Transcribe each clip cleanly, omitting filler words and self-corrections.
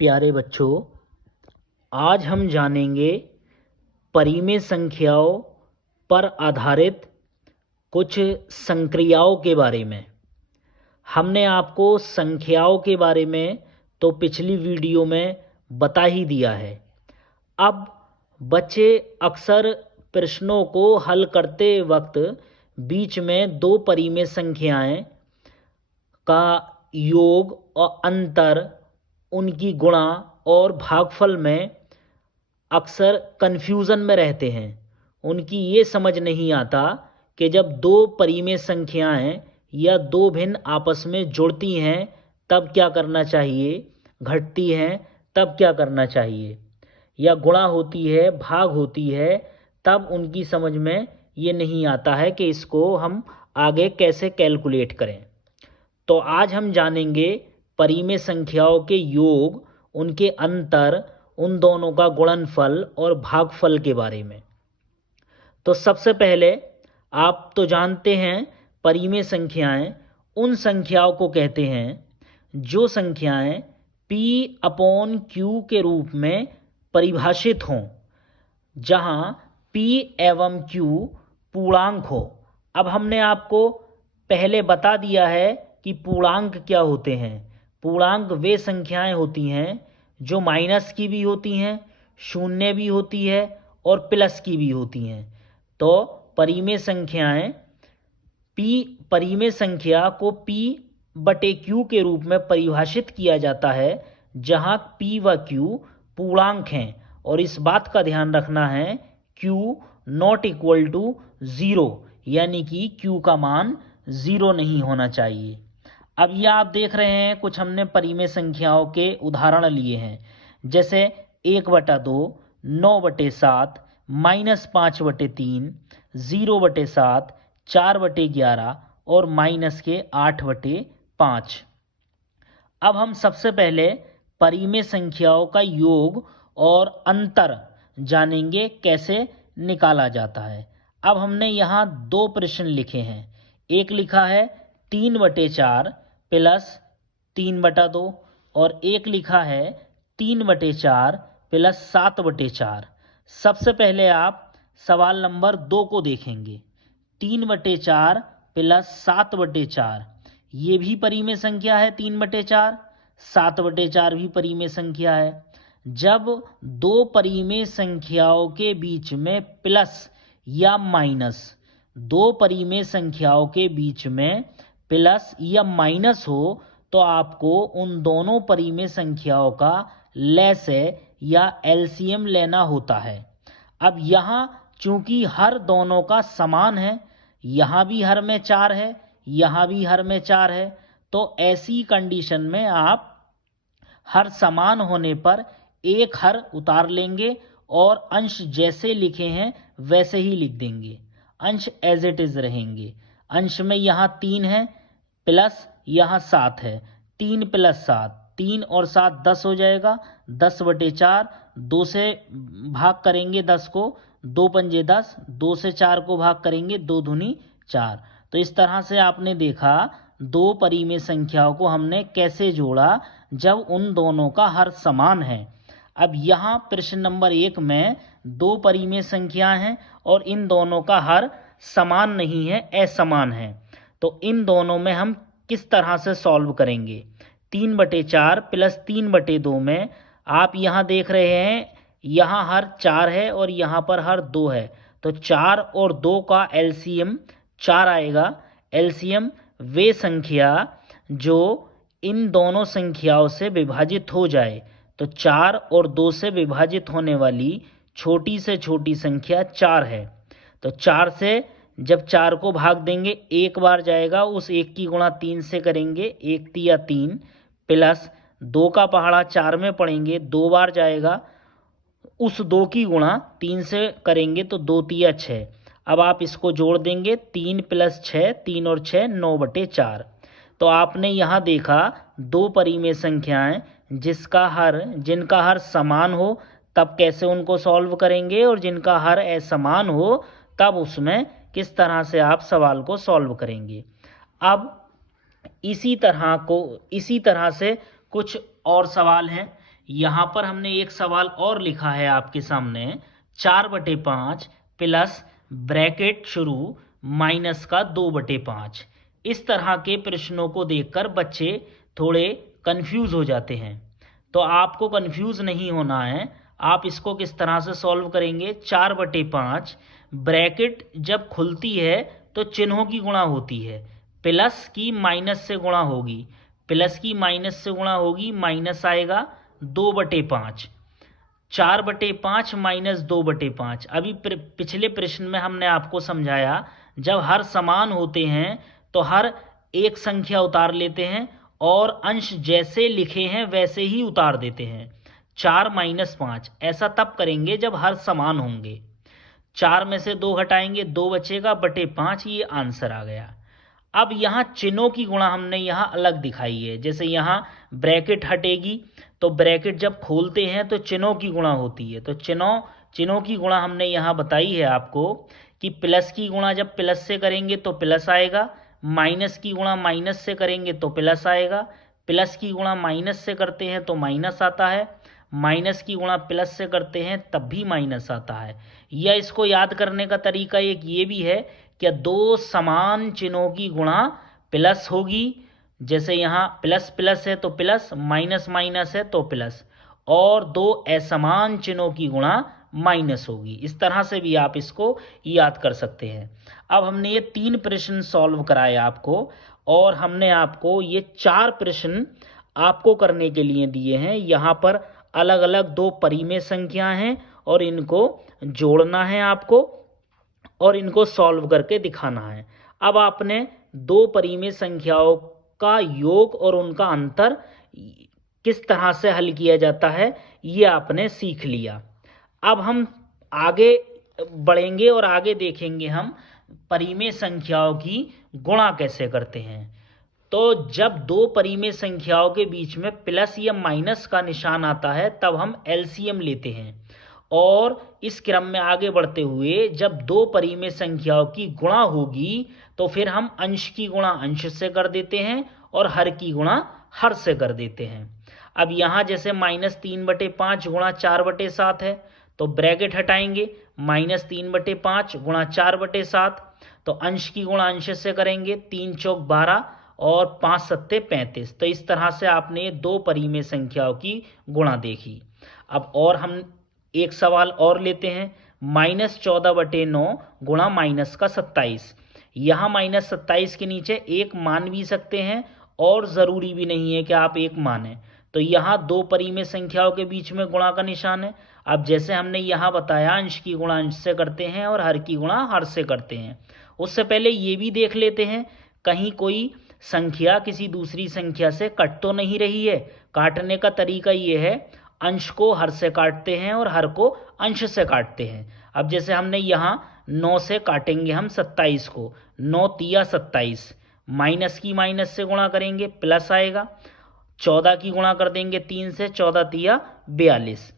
प्यारे बच्चों, आज हम जानेंगे परिमेय संख्याओं पर आधारित कुछ संक्रियाओं के बारे में। हमने आपको संख्याओं के बारे में तो पिछली वीडियो में बता ही दिया है। अब बच्चे अक्सर प्रश्नों को हल करते वक्त बीच में दो परिमेय संख्याएं का योग और अंतर, उनकी गुणा और भागफल में अक्सर कन्फ्यूज़न में रहते हैं। उनकी ये समझ नहीं आता कि जब दो परिमेय संख्याएं या दो भिन्न आपस में जुड़ती हैं तब क्या करना चाहिए, घटती हैं तब क्या करना चाहिए, या गुणा होती है, भाग होती है, तब उनकी समझ में ये नहीं आता है कि इसको हम आगे कैसे कैलकुलेट करें। तो आज हम जानेंगे परिमेय संख्याओं के योग, उनके अंतर, उन दोनों का गुणनफल और भागफल के बारे में। तो सबसे पहले आप तो जानते हैं परिमेय संख्याएं उन संख्याओं को कहते हैं जो संख्याएं P/Q के रूप में परिभाषित हों, जहां P एवं Q पूर्णांक हो। अब हमने आपको पहले बता दिया है कि पूर्णांक क्या होते हैं। पूर्णांक वे संख्याएं होती हैं जो माइनस की भी होती हैं, शून्य भी होती है और प्लस की भी होती हैं। तो परिमेय संख्या को P/Q के रूप में परिभाषित किया जाता है जहां P व Q पूर्णांक हैं, और इस बात का ध्यान रखना है Q नॉट इक्वल टू 0, यानी कि Q का मान 0 नहीं होना चाहिए। अब यह आप देख रहे हैं कुछ हमने परिमेय संख्याओं के उदाहरण लिए हैं, जैसे 1/2, 9/7, -5/3, 0/7, 4/11 और -8/5। अब हम सबसे पहले परिमेय संख्याओं का योग और अंतर जानेंगे कैसे निकाला जाता है। अब हमने यहाँ दो प्रश्न लिखे हैं। एक लिखा है 3/4 प्लस 3/2 और एक लिखा है 3/4 प्लस 7/4। सबसे पहले आप सवाल नंबर 2 को देखेंगे। 3/4 प्लस 7/4, ये भी परिमेय संख्या है। 3/4, 7/4 भी परिमेय संख्या है। जब दो परिमेय संख्याओं के बीच में प्लस या माइनस, दो परिमेय संख्याओं के बीच में प्लस या माइनस हो तो आपको उन दोनों परिमेय संख्याओं का लसागु या एलसीएम लेना होता है। अब यहाँ चूंकि हर दोनों का समान है, यहाँ भी हर में 4 है, यहाँ भी हर में 4 है, तो ऐसी कंडीशन में आप हर समान होने पर एक हर उतार लेंगे और अंश जैसे लिखे हैं वैसे ही लिख देंगे। अंश एज इट इज रहेंगे। अंश में यहाँ 3 है प्लस यहाँ 7 है। 3 प्लस 7, 3 और 7 10 हो जाएगा। 10/4, 2 से भाग करेंगे 10 को, 2 पंजे 10, 2 से 4 को भाग करेंगे 2 दूनी 4। तो इस तरह से आपने देखा दो परिमेय संख्याओं को हमने कैसे जोड़ा जब उन दोनों का हर समान है। अब यहाँ प्रश्न नंबर 1 में दो परिमेय संख्याएं हैं और इन दोनों का हर समान नहीं है, असमान है। तो इन दोनों में हम किस तरह से सॉल्व करेंगे। 3/4 प्लस 3/2 में आप यहाँ देख रहे हैं, यहाँ हर 4 है और यहाँ पर हर 2 है, तो 4 और 2 का एलसीएम 4 आएगा। एलसीएम वे संख्या जो इन दोनों संख्याओं से विभाजित हो जाए, तो 4 और 2 से विभाजित होने वाली छोटी से छोटी संख्या 4 है। तो 4 से जब 4 को भाग देंगे एक बार जाएगा, उस एक की गुणा 3 से करेंगे, 1 तिया 3, प्लस 2 का पहाड़ा 4 में पड़ेंगे, 2 बार जाएगा, उस 2 की गुणा 3 से करेंगे तो 2 तिया 6। अब आप इसको जोड़ देंगे, 3 प्लस 6, 3 और 6 9/4। तो आपने यहाँ देखा दो परिमेय संख्याएं जिनका हर समान हो तब कैसे उनको सॉल्व करेंगे, और जिनका हर असमान हो तब उसमें किस तरह से आप सवाल को सॉल्व करेंगे। अब इसी तरह से कुछ और सवाल हैं। यहाँ पर हमने एक सवाल और लिखा है आपके सामने, 4/5 प्लस ब्रैकेट शुरू माइनस का 2/5। इस तरह के प्रश्नों को देखकर बच्चे थोड़े कंफ्यूज हो जाते हैं। तो आपको कंफ्यूज नहीं होना है। आप इसको किस तरह से सॉल्व करेंगे, 4/5 ब्रैकेट जब खुलती है तो चिन्हों की गुणा होती है, प्लस की माइनस से गुणा होगी, प्लस की माइनस से गुणा होगी, माइनस आएगा 2/5, 4/5 माइनस 2/5। अभी पिछले प्रश्न में हमने आपको समझाया, जब हर समान होते हैं तो हर एक संख्या उतार लेते हैं और अंश जैसे लिखे हैं वैसे ही उतार देते हैं। 4 - 5 ऐसा तब करेंगे जब हर समान होंगे। 4 में से 2 घटाएंगे, 2 बचेगा, /5, ये आंसर आ गया। अब यहाँ चिन्हों की गुणा हमने यहाँ अलग दिखाई है। जैसे यहाँ ब्रैकेट हटेगी तो ब्रैकेट जब खोलते हैं तो चिन्हों की गुणा होती है, तो चिन्हों की गुणा हमने यहाँ बताई है आपको कि प्लस की गुणा जब प्लस से करेंगे तो प्लस आएगा, माइनस की गुणा माइनस से करेंगे तो प्लस आएगा, प्लस की गुणा माइनस से करते हैं तो माइनस आता है, माइनस की गुणा प्लस से करते हैं तब भी माइनस आता है। या इसको याद करने का तरीका एक ये भी है कि दो समान चिन्हों की गुणा प्लस होगी। जैसे यहाँ प्लस प्लस है तो प्लस, माइनस माइनस है तो प्लस, और दो असमान चिन्हों की गुणा माइनस होगी। इस तरह से भी आप इसको याद कर सकते हैं। अब हमने ये 3 प्रश्न सॉल्व कराए आपको, और हमने आपको ये 4 प्रश्न आपको करने के लिए दिए हैं। यहाँ पर अलग अलग 2 परिमेय संख्या हैं और इनको जोड़ना है आपको और इनको सॉल्व करके दिखाना है। अब आपने 2 परिमेय संख्याओं का योग और उनका अंतर किस तरह से हल किया जाता है ये आपने सीख लिया। अब हम आगे बढ़ेंगे और आगे देखेंगे हम परिमेय संख्याओं की गुणा कैसे करते हैं। तो जब 2 परिमेय संख्याओं के बीच में प्लस या माइनस का निशान आता है तब हम एलसीएम लेते हैं, और इस क्रम में आगे बढ़ते हुए जब 2 परिमेय संख्याओं की गुणा होगी तो फिर हम अंश की गुणा अंश से कर देते हैं और हर की गुणा हर से कर देते हैं। अब यहाँ जैसे -3/5 गुणा 4/7 है तो ब्रैकेट हटाएंगे, -3/5 गुणा 4/7, तो अंश की गुणा अंश से करेंगे, 3 चौक 12 और 5 सत्ते 35। तो इस तरह से आपने 2 परिमेय संख्याओं की गुणा देखी। अब और हम एक सवाल और लेते हैं, -14/9 गुणा -27। यहाँ -27 के नीचे 1 मान भी सकते हैं और ज़रूरी भी नहीं है कि आप 1 माने। तो यहाँ 2 परिमेय संख्याओं के बीच में गुणा का निशान है। अब जैसे हमने यहाँ बताया, अंश की गुणा अंश से करते हैं और हर की गुणा हर से करते हैं। उससे पहले ये भी देख लेते हैं कहीं कोई संख्या किसी दूसरी संख्या से कट तो नहीं रही है। काटने का तरीका ये है, अंश को हर से काटते हैं और हर को अंश से काटते हैं। अब जैसे हमने यहाँ 9 से काटेंगे हम 27 को, 9 तिया 27, माइनस की माइनस से गुणा करेंगे प्लस आएगा, 14 की गुणा कर देंगे 3 से, 14 तिया 42।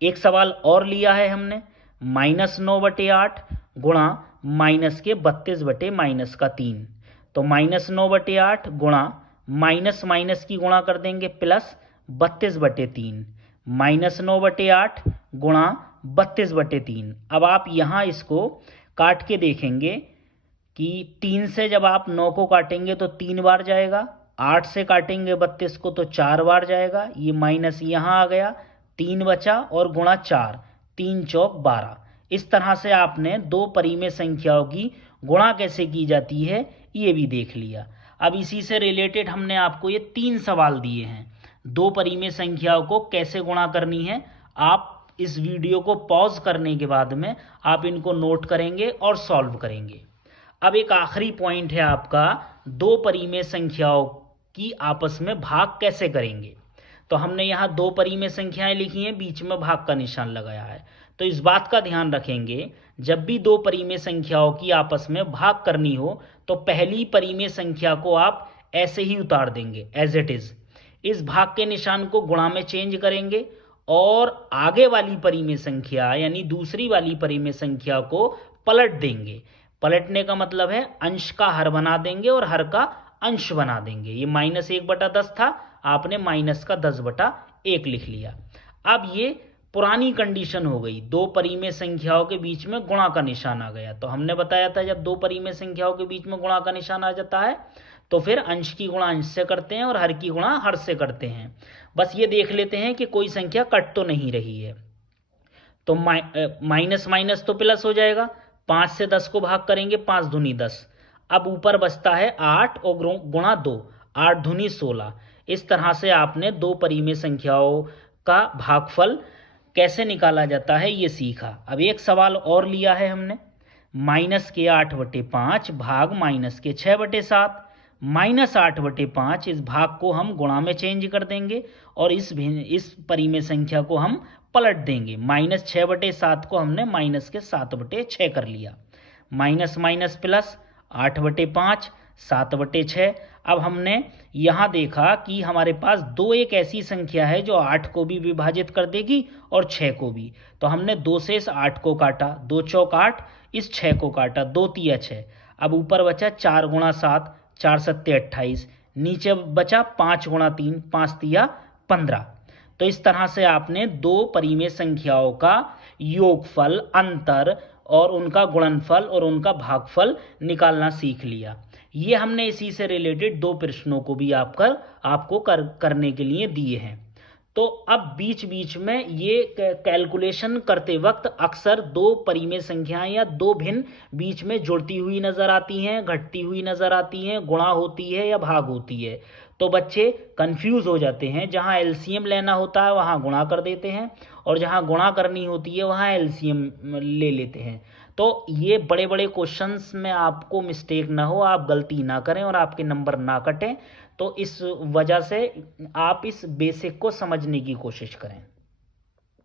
एक सवाल और लिया है हमने, -9/8 गुणा माइनस के 32/-3। तो -9/8 गुणा माइनस माइनस की गुणा कर देंगे प्लस 32/3, -9/8 गुणा 32/3। अब आप यहाँ इसको काट के देखेंगे कि 3 से जब आप 9 को काटेंगे तो 3 बार जाएगा, 8 से काटेंगे 32 को तो 4 बार जाएगा, ये माइनस यहाँ आ गया, 3 बचा और गुणा 4, 3 चौक 12। इस तरह से आपने 2 परिमेय संख्याओं की गुणा कैसे की जाती है ये भी देख लिया। अब इसी से रिलेटेड हमने आपको ये 3 सवाल दिए हैं, 2 परिमेय संख्याओं को कैसे गुणा करनी है। आप इस वीडियो को पॉज करने के बाद में आप इनको नोट करेंगे और सॉल्व करेंगे। अब एक आखिरी पॉइंट है आपका, 2 परिमेय संख्याओं की आपस में भाग कैसे करेंगे। तो हमने यहाँ 2 परिमेय संख्याएं लिखी हैं, बीच में भाग का निशान लगाया है। तो इस बात का ध्यान रखेंगे, जब भी 2 परिमेय संख्याओं की आपस में भाग करनी हो तो पहली परिमेय संख्या को आप ऐसे ही उतार देंगे एज इट इज, इस भाग के निशान को गुणा में चेंज करेंगे और आगे वाली परिमेय संख्या यानी दूसरी वाली परिमेय संख्या को पलट देंगे। पलटने का मतलब है अंश का हर बना देंगे और हर का अंश बना देंगे। ये -1/10 था, आपने -10/1 लिख लिया। अब ये पुरानी कंडीशन हो गई, दो परिमेय संख्याओं के बीच में गुणा का निशान आ गया। तो हमने बताया था जब दो परिमेय संख्याओं के बीच में गुणा का निशान आ जाता है तो फिर अंश की गुणा अंश से करते हैं और हर की गुणा हर से करते हैं। बस ये देख लेते हैं कि कोई संख्या कट तो नहीं रही है। तो माइनस माइनस तो प्लस हो जाएगा, 5 से 10 को भाग करेंगे, 5 दूनी 10। अब ऊपर बचता है 8 और गुणा 2, 8 दूनी 16। इस तरह से आपने दो परिमेय संख्याओं का भागफल कैसे निकाला जाता है ये सीखा। अब एक सवाल और लिया है हमने, -8/5 भाग -6/7। -8/5 इस भाग को हम गुणा में चेंज कर देंगे और इस परिमेय संख्या को हम पलट देंगे। -6/7 को हमने -7/6 कर लिया। Minus minus plus, 8/5 7/6। अब हमने यहाँ देखा कि हमारे पास एक ऐसी संख्या है जो 8 को भी विभाजित कर देगी और 6 को भी। तो हमने 2 से इस 8 को काटा, 2 चौक 8, इस 6 को काटा, 2 तिया 6। अब ऊपर बचा 4 गुणा 7, 4 सत्ते 28। नीचे बचा 5 गुणा 3, 5 तिया 15। तो इस तरह से आपने दो परिमेय संख्याओं का योगफल, अंतर और उनका गुणनफल और उनका भागफल निकालना सीख लिया। ये हमने इसी से रिलेटेड दो प्रश्नों को भी आपको करने के लिए दिए हैं। तो अब बीच बीच में ये कैलकुलेशन करते वक्त अक्सर दो परिमेय संख्याएं या दो भिन्न बीच में जुड़ती हुई नजर आती हैं, घटती हुई नजर आती हैं, गुणा होती है या भाग होती है। तो बच्चे कंफ्यूज हो जाते हैं, जहां एलसीएम लेना होता है वहां गुणा कर देते हैं और जहां गुणा करनी होती है वहां एलसीएम ले लेते हैं। तो ये बड़े बड़े क्वेश्चंस में आपको मिस्टेक ना हो, आप गलती ना करें और आपके नंबर ना कटें। तो इस वजह से आप इस बेसिक को समझने की कोशिश करें।